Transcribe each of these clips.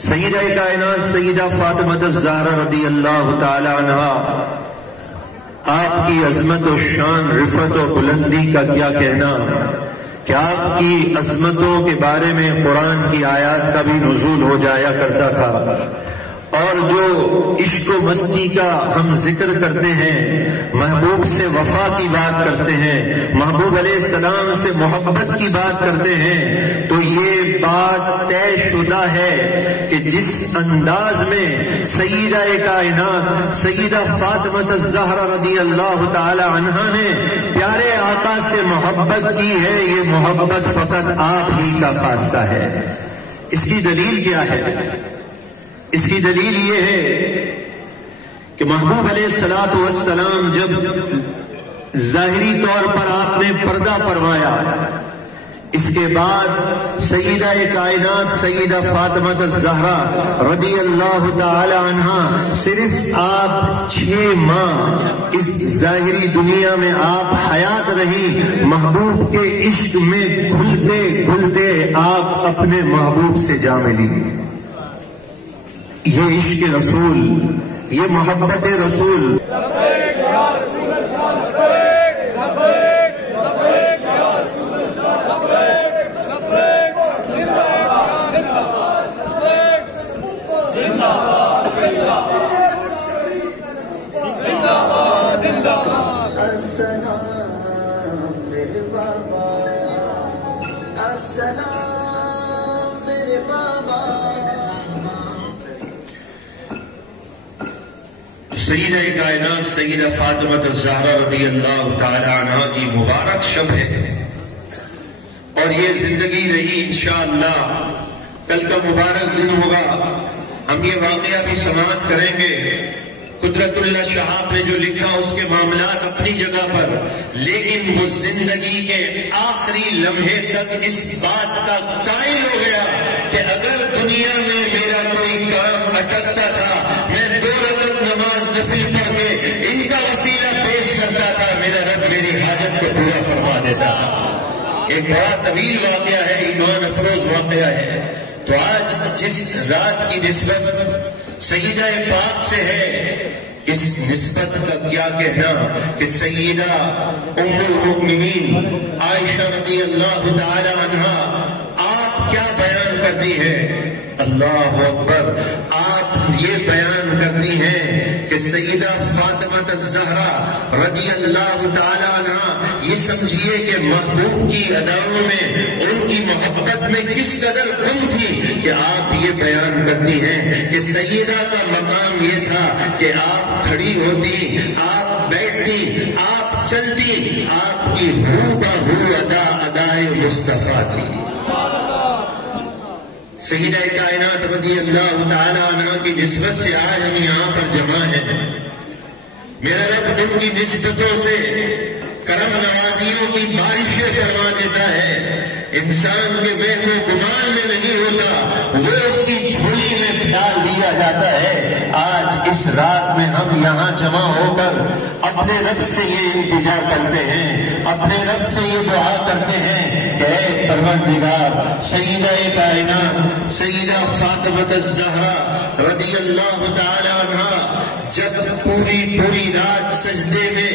سیدہ کائنات سیدہ فاطمہ الزہرا رضی اللہ تعالی عنہا، آپ کی عظمت و شان، رفعت و بلندی کا کیا کہنا کہ آپ کی عظمتوں کے بارے میں قرآن کی آیات کا بھی نزول ہو جایا کرتا تھا۔ اور جو عشق و مستی کا ہم ذکر کرتے ہیں، محبوب سے وفا کی بات کرتے ہیں، محبوب علیہ السلام سے محبت کی بات کرتے ہیں، تو یہ بات طے شدہ ہے کہ جس انداز میں سیدہ کائنات سیدہ فاطمہ الزہرا رضی اللہ تعالی عنہا نے پیارے آقا سے محبت کی ہے، یہ محبت فقط آپ ہی کا خاصہ ہے۔ اس کی دلیل کیا ہے؟ اس کی دلیل یہ ہے کہ محبوب علیہ السلام جب ظاہری طور پر آپ نے پردہ فرمایا، اس کے بعد سیدہ کائنات سیدہ فاطمہ الزہرا رضی اللہ تعالی عنہا صرف آپ 6 ماہ اس ظاہری دنیا میں آپ حیات رہی، محبوب کے عشق میں گھلتے گھلتے آپ اپنے محبوب سے جا ملی۔ یہ عشق رسول، یہ محبت رسول، سیدہ کائنات سیدہ فاطمہ الزہرا رضی اللہ تعالی عنہا کی مبارک شب ہے، اور یہ زندگی رہی انشاءاللہ کل کا مبارک دن ہوگا۔ ہم یہ واقعہ بھی سماعت کریں گے۔ قدرت اللہ شہاب نے جو لکھا اس کے معاملات اپنی جگہ پر، لیکن وہ زندگی کے آخری لمحے تک اس بات کا قائل ہو گیا کہ اگر دنیا میں میرا کوئی کام اٹکتا تھا، میں 2 رکعت نماز نفل پڑھ کے ان کا وسیلہ پیش کرتا تھا، میرا رب میری حاجت کو پورا فرما دیتا تھا۔ ایک بڑا طویل واقعہ ہے، ایمان افروز واقعہ ہے۔ تو آج جس رات کی نسبت سیدہ پاک سے ہے، اس نسبت کا کیا کہنا کہ سیدہ ام المؤمنین عائشہ رضی اللہ تعالی عنہا آپ کیا بیان کرتی ہیں؟ اللہ اکبر! آپ یہ بیان کرتی ہیں کہ سیدہ فاطمہ الزہرا رضی اللہ تعالی عنہا، یہ سمجھیے کہ محبوب کی اداؤں میں، ان کی محبت میں کس قدر کم تھی کہ آپ یہ بیان کرتی ہیں کہ سیدہ کا مقام یہ تھا کہ آپ کھڑی ہوتی، آپ بیٹھتی، آپ چلتی، آپ کی ہو بہو ادا ادائے مصطفیٰ تھی۔ سیدہ کائنات رضی اللہ تعالی عنہا کی نسبت سے آج ہم یہاں پر جمع ہیں۔ میرا رب ان کی نسبتوں سے کرم نوازیوں کی بارشیں فرما دیتا ہے۔ انسان کے وہم و گمان میں نہیں ہوتا، وہ اس کی جھولی میں ڈال دیا جاتا ہے۔ آج اس رات میں ہم یہاں جمع ہو کر اپنے رب سے یہ التجا کرتے ہیں، اپنے رب سے یہ دعا کرتے ہیں کہ اے پروردگار، سیدہ کائنات سیدہ فاطمہ الزہرا رضی اللہ تعالی عنہا جب پوری رات سجدے میں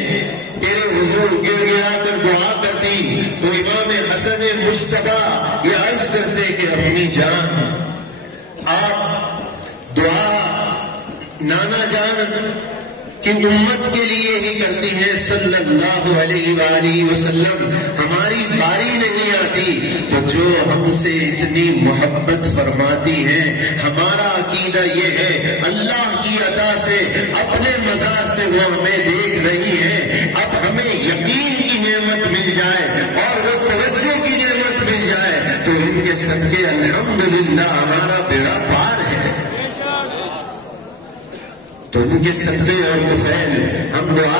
تیرے حضور گر گرا کر دعا کرتی، تو امام حسن مصطفیٰ یہ عرض کرتے کہ امی جان، آپ دعا نانا جان کی امت کے لیے ہی کرتی ہیں صلی اللہ علیہ وآلہ وسلم، ہماری باری نہیں آتی، تو جو ہم سے اتنی محبت فرماتی ہیں، ہمارا عقیدہ یہ ہے اللہ کی عطا سے، اپنے مزار سے وہ ہمیں دیکھ رہی ہیں، اب ہمیں یقین کی نعمت مل جائے اور وہ توجہ کی نعمت مل جائے تو ان کے صدقے الحمدللہ ہمارا بیڑا پار ہے۔ تو ان کے صدقے اور طفیل ہم دعا